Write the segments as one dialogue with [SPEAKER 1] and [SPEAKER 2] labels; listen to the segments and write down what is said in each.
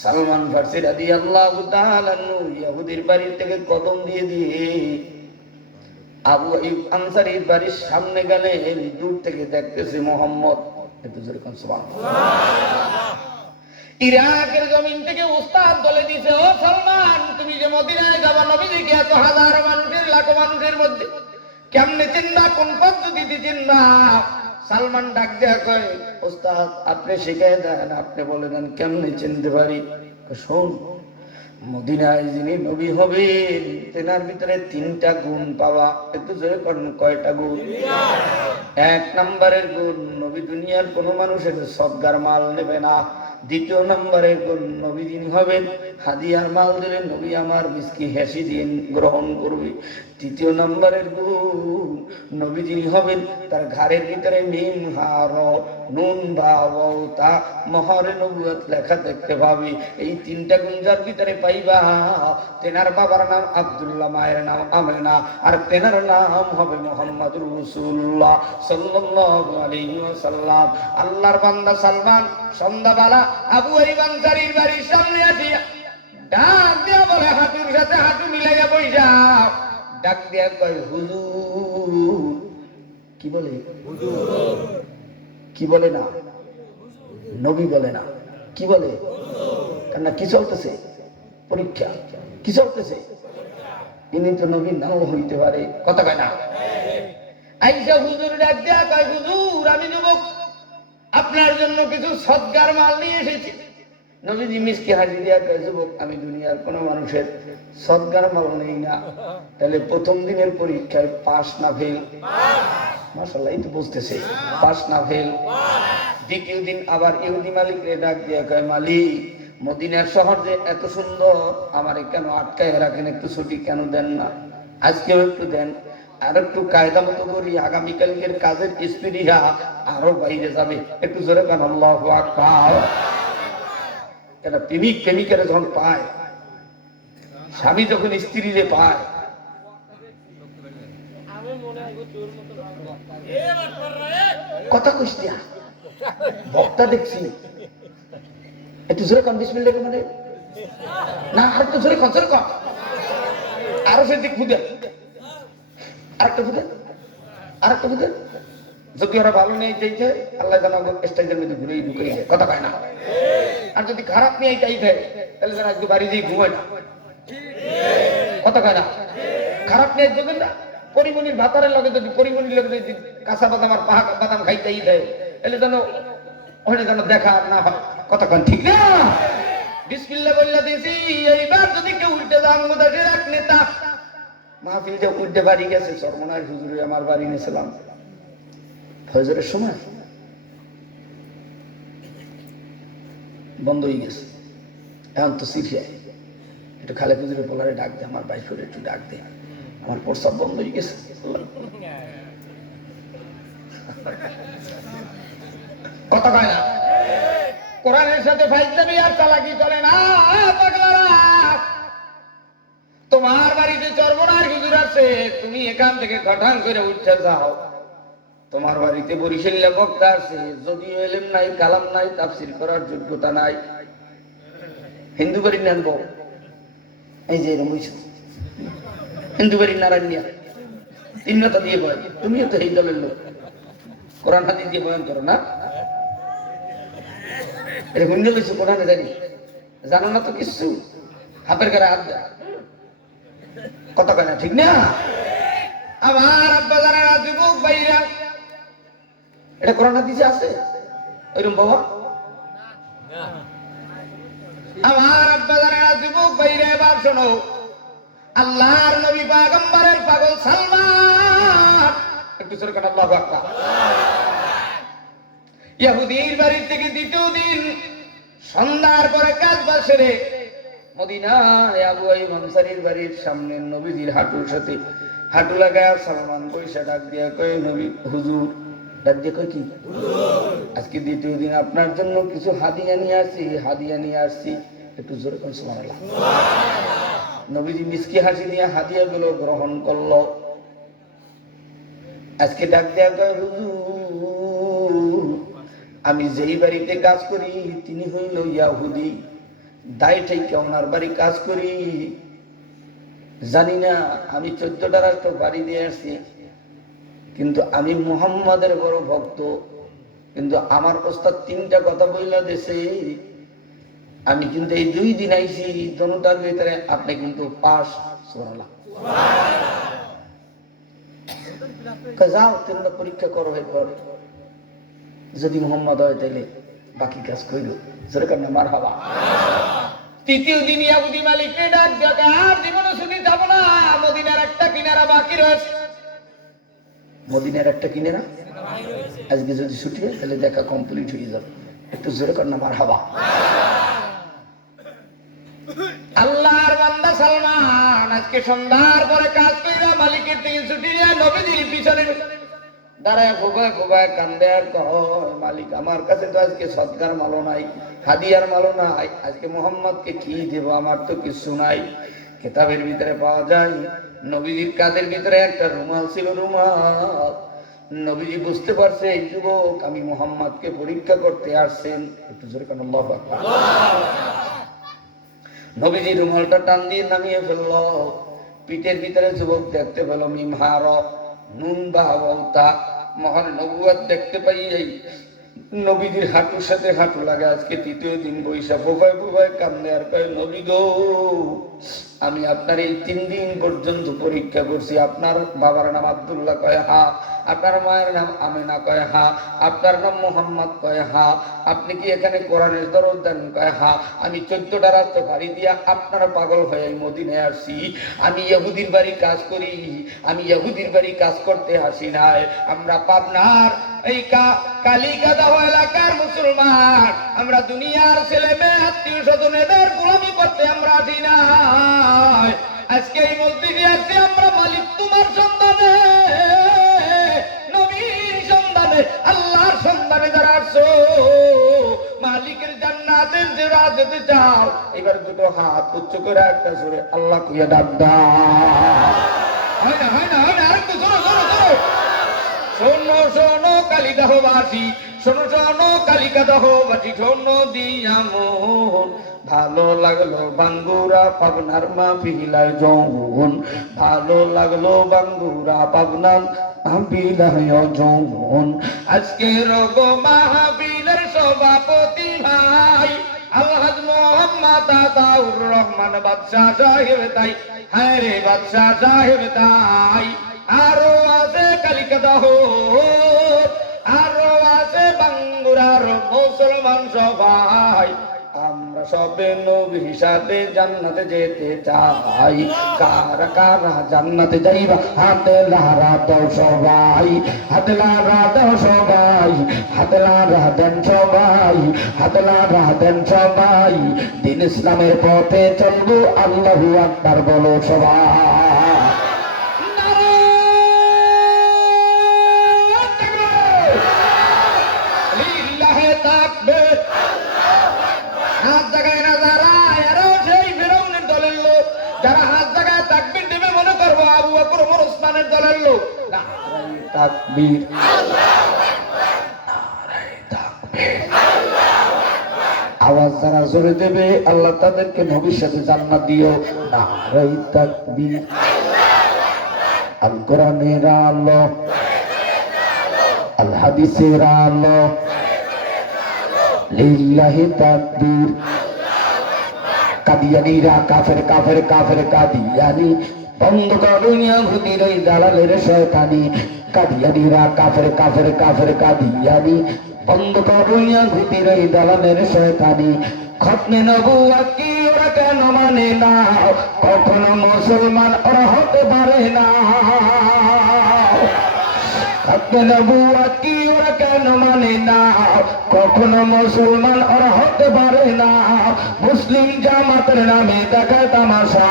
[SPEAKER 1] সালমান ফার্সি রাদি আল্লাহ ইয়াহুদির বাড়ি থেকে কদম দিয়ে দিয়ে আবু আনসারির বাড়ির সামনে গেলেন দূর থেকে দেখতেছে মোহাম্মদ। ইরাকের জমিন থেকে উস্তাদ বলে দিছে, ও সালমান, তুমি যে মদিনায় যাবা, নবীজিকে এত হাজার মানুষের, লাখো মানুষের মধ্যে কেমনে চিন্তা কোন পদ্ধতিতে চিন্তা সালমান ডাক দেয়া কয়, ওস্তাদ, আপনি শিখাই দেন, আপনি বলে দেন, কেমনে চিনতে পারি? শোন, মদিনায় যিনি নবী হবেন, তেনার ভিতরে তিনটা গুণ পাওয়া, একটু জোরে করেন কয়টা গুণ? এক নম্বরের গুণ, নবী দুনিয়ার কোন মানুষের সদ্গার মাল নেবে না। দ্বিতীয় নম্বরের গুণ, নবী যিনি হবেন, হাদিয়ার মাল দিলে নবী আমার মিসকি হেসি দিন গ্রহণ করবে। তৃতীয় নম্বরের গুণ। নবী যিনি হবেন তার ঘাড়ের ভিতরে মিম হার, নুন তা মহরে নবুয়ত লেখা দেখতে পাবে। এই তিনটা গুণ যার ভিতরে পাইবা, তেনার বাবার নাম আব্দুল্লাহ, মায়ের নাম আমেনা, আর তেনার নাম হবে মোহাম্মদ রসুল্লাহ সাল্লাল্লাহু আলাইহি ওয়াসাল্লাম। আল্লাহর বান্দা সালমান, সন্ধ্যাবেলা আবু আইবান বাড়ির সামনে ডাক দিয়া হুজুর। কি বলে? কি বলে না? নবী বলে না। কি বলে? কেন কি চলতেছে? পরীক্ষা। কি চলতেছে? ইনি তো নবী নাও হইতে পারে। কথা কয় না? আইসা হুজুর ডাক কয়, হুজুর, আমি যুবক। আপনার জন্য কিছু সৎকার মাল নিয়ে এসেছি। নবীজি মিসকে হাজি দিয়া কয় যুবক, আমি দুনিয়ার কোন মানুষের সৎকার মাল নেই না। তাহলে প্রথম দিনের পরীক্ষায় পাস না ফেল। মাসাল্লাহ এই তো বুঝতেছে। পাস না ফেল। দ্বিতীয় দিন আবার ইহুদি মালিক রে ডাক দিয়ে কয়, মালিক, মদিনার শহর যে এত সুন্দর, আমার কেন আটকায় রাখেন? একটু ছুটি কেন দেন না? আজকেও একটু দেন। আর একটু কায়দা মতো করি, আগামীকালকের কাজের স্পিরিয়া আরও বাইরে যাবে। একটু জোরে কেন, আল্লাহ আকবার। কেন? প্রেমিক প্রেমিকেরা যখন পায়, স্বামী যখন স্ত্রীরে পায়, কথা কইস বক্তা দেখছি। একটু জোরে কন, বিসমিল্লাহ মানে? না, আর একটু জোরে জোরে কন। আরও সে দিক ফুদে। আরেকটা ফুদে। আরেকটা ফুদে। যদি ওরা ভালো নেই চাইছে আল্লাহ জানা স্টাইলের মধ্যে ঘুরেই ঢুকে যায় কথা কয় না। আর যদি খারাপ নিয়ে চাইছে তাহলে যেন আজকে বাড়ি দিয়ে ঘুমায় না। কয় না? খারাপ নিয়ে দেবেন না পরিমণির ভাতারের লগে যদি পরিমণির লগে যদি কাঁচা বাদাম আর পাহা বাদাম খাইতেই দেয় তাহলে যেন ওখানে যেন দেখা না হয়। কন ঠিক না? বিসমিল্লাহ বললা দিয়েছি, এইবার যদি কেউ উল্টে যান মুদাসির এক নেতা। মাহফিল যে উল্টে বাড়ি গেছে, সর্বনাশ হুজুরে, আমার বাড়ি নিয়েছিলাম। ফজরের সময় বন্ধ হয়ে গেছে। এখন তো সিরিয়ায় একটু খালে পুজুরে পোলারে ডাক দে, আমার বাইক একটু ডাক দে। আমার প্রস্তাব বন্ধ হয়ে গেছে। কথা কয় না। কোরআনের সাথে ফাইজলামি আর চালাকি চলে না তোমার বাড়িতে চর্বনার হুজুর আছে, তুমি এখান থেকে ঘটান করে উঠতে যাও। তোমার বাড়িতে বরিশাল্লা বক্তা আছে, যদিও এলেম নাই, কালাম নাই, তাফসির করার যোগ্যতা নাই। হিন্দু বাড়ি নেনব এই যে এরকম হিন্দু বাড়ি নারায়ণ নিয়া তিনটা দিয়ে বয় তুমিও তো এই দলের লোক। কোরআন, হাদিস দিয়ে বয়ান করো না। এটা হুন্ডে লইছো কোরআনে জানি। জানো না তো কিছু? হাতের গায়ে হাত দেয়। কথা কয় না, ঠিক না? আমার আব্বা জানারা যুবক ভাইরা। এটা কোরআন হাদিসে আছে? ওইরকম বাবা? আমার আব্বা জানারা যুবক ভাইরা এবার শোনো। আল্লাহর নবী পাগম্বরের পাগল সালমান। একটু সরে কাটা আল্লাহু আকবার। ইহুদির বাড়ি থেকে দ্বিতীয় দিন সন্ধ্যার পরে কাজ বাসেরে মদিনায় আবু আইব আনসারীর বাড়ির সামনে নবীজির হাঁটুর সাথে হাঁটু লাগায় সালমান পয়সা ডাক দিয়া কয় নবী হুজুর ডাক দিয়ে কয় কি? আজকে দ্বিতীয় দিন আপনার জন্য কিছু হাদিয়া নিয়ে আসছি হাদিয়া নিয়ে আসছি। একটু জোরে কোন সুবহানাল্লাহ। নবীজি মিসকি হাসি দিয়ে হাদিয়া গুলো গ্রহণ করল। আজকে ডাক দেয়া আমি যেই বাড়িতে কাজ করি, তিনি হইল ইয়াহুদি।
[SPEAKER 2] দায় থেকে ওনার বাড়ি কাজ করি। জানি না, আমি চোদ্দটা রাষ্ট্র বাড়ি দিয়ে আসছি। কিন্তু আমি মুহাম্মাদের বড় ভক্ত। কিন্তু আমার ওস্তাদ তিনটা কথা বইলা দেশে আমি কিন্তু এই দুই দিন আইছি দনটার ভিতরে আপনি কিন্তু পাস। সোনালা যাও তিনটা পরীক্ষা করো এরপর। যদি মোহাম্মদ হয় তাহলে বাকি কাজ কইল সরকার না মার হবা
[SPEAKER 1] তৃতীয় দিন ইয়াহুদি মালিককে ডাক ডাকা আর জীবনে শুনি যাব না? মদিনার একটা কিনারা বাকি রয়েছে।
[SPEAKER 2] মদিনার একটা কিনে না? আজকে যদি ছুটি হয়, তাহলে দেখা কমপ্লিট হয়ে যাবে। একটু জোরে কর না হবা
[SPEAKER 1] আল্লাহর বান্দা সালমান, আজকে সন্ধ্যার পরে কাজ কইরা মালিকের থেকে ছুটি পিছনে
[SPEAKER 2] দাঁড়ায় কান্দে আর মালিক, আমার কাছে তো আজকে সৎকার মালো নাই, হাদিয়ার মালো নাই, আজকে মোহাম্মদকে কি দেব? আমার তো কিছু নাই। কেতাবের ভিতরে পাওয়া যায় নবীজির কাদের ভিতরে একটা রুমাল ছিল রুমাল। নবীজি বুঝতে পারছে, এই যুবক, আমি মোহাম্মদকে পরীক্ষা করতে আসছেন। একটু জোরে কেন নবীজি রুমালটা টান দিয়ে নামিয়ে ফেলল। পিঠের ভিতরে যুবক দেখতে পেল, মিমহার নুন বাহতা মহান নবুয়াত দেখতে পাই নবীজির হাঁটুর সাথে হাঁটু লাগে আজকে তৃতীয় দিন বৈশা ফোফায় ফোফায় কান্দে আর কয়, নবী গো, আমি আপনার এই তিন দিন পর্যন্ত পরীক্ষা করছি। আপনার বাবার নাম আব্দুল্লাহ কয়, হা। আপনার মায়ের নাম আমেনা কয়, হা। আপনার নাম মোহাম্মদ কয়, হা। আপনি কি এখানে কোরআনের দরদ দেন কয়, হা? আমি চোদ্দটা রাস্তা বাড়ি দিয়া আপনার পাগল হয়ে মদিনায় আসছি। আমি ইহুদির বাড়ি কাজ করি। আমি ইহুদির বাড়ি কাজ করতে আসি নাই। আমরা পাবনার
[SPEAKER 1] এই কালিকাদাহ এলাকার মুসলমান। আমরা দুনিয়ার ছেলে মেয়ে, আত্মীয় স্বজন, এদের গোলামি করতে আমরা আসি নাই। আজকে এই মসজিদে আসছি আমরা মালিক তোমার সন্ধানে নবীর সন্ধানে আল্লাহর সন্ধানে যারা আসছো, মালিকের জান্নাতের যেতে চাও,
[SPEAKER 2] এবার দুটো হাত উচ্চ করে একটা সুরে আল্লাহ কুইয়া ডাক দাও।
[SPEAKER 1] হয় না হয় না হয় না, আরেকটু শোনো শোনো শোনো শোনো কালিকাহবাসী শোনো শোনো, কালিকাদহবাসী, শোনো, দিয়া মন
[SPEAKER 2] ভালো লাগল বাঙ্গুরা পাবনার মা পিলায় যৌন ভালো লাগল বাঙ্গুরা পাবনার মা পিলায় যৌন
[SPEAKER 1] আজকে রোগ মাহবিলের সভাপতি ভাই আলহাজ মোহাম্মদ আতাউর রহমান, বাদশাহ সাহেব তাই। হ্যাঁ রে বাদশাহ সাহেব তাই। আরও মুসলমান সবাই।
[SPEAKER 2] আমরা সবে নবীর সাথে জান্নাতে যেতে চাই। কারা কারা জান্নাতে যাইবা? হাতে লারা দাও সবাই। হাতে লারা দাও সবাই। হাতে লারা দেন সবাই। হাতে লারা দেন সবাই। দিন ইসলামের পথে চলবো, আল্লাহু আকবার বলো সবাই।
[SPEAKER 1] তাকবীর।
[SPEAKER 2] আওয়াজ যারা জোরে দেবে, আল্লাহ তাদেরকে ভবিষ্যতে জান্নাত দিও। নারাই তাকবীর। আল কোরআনের আলো। আল হাদিসের আলো। লিল্লাহি তাকবীর। কাদিয়ানিরা কাফের কাফের কাফের, কাদিয়ানি। বন্ধ ঘুদির ওই দালালের শয়তানি। কাদিয়ানিরা কাফের কাফের কাফের কাদিয়ানি। বন্ধ পাবইয়া ঘুদির ওই দালানের শয়তানি। খতনে নবুয়া কি ওরা কেন মানে না? কখনো মুসলমান ওরা হতে পারে না। খতনে নবুয়া কি কেন মানে না? কখনো মুসলমান আর হতে পারে না। মুসলিম জামাতের নামে দেখায় তামাশা।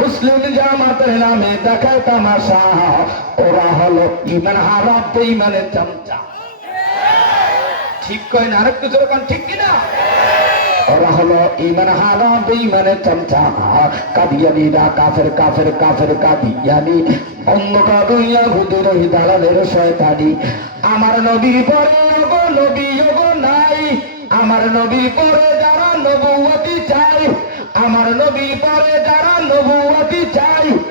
[SPEAKER 2] মুসলিম জামাতের নামে দেখায় তামাশা। ওরা হলো ইমান হারাতে ইমানের চামচা।
[SPEAKER 1] ঠিক কয় না? আরেকটু জোরে ঠিক কিনা?
[SPEAKER 2] ওরা হলো ইমান হারা বেইমানের চামচা। কাদিয়ানিরা কাফের কাফের কাফের কাদিয়ানি অন্ধকার হুদুর দালালের শয়তানি। আমার নবীর পরে ওগো নবী ওগো নাই। আমার নবী পরে যারা নবুয়তি চাই
[SPEAKER 1] আমার নবী পরে যারা নবুয়তি চাই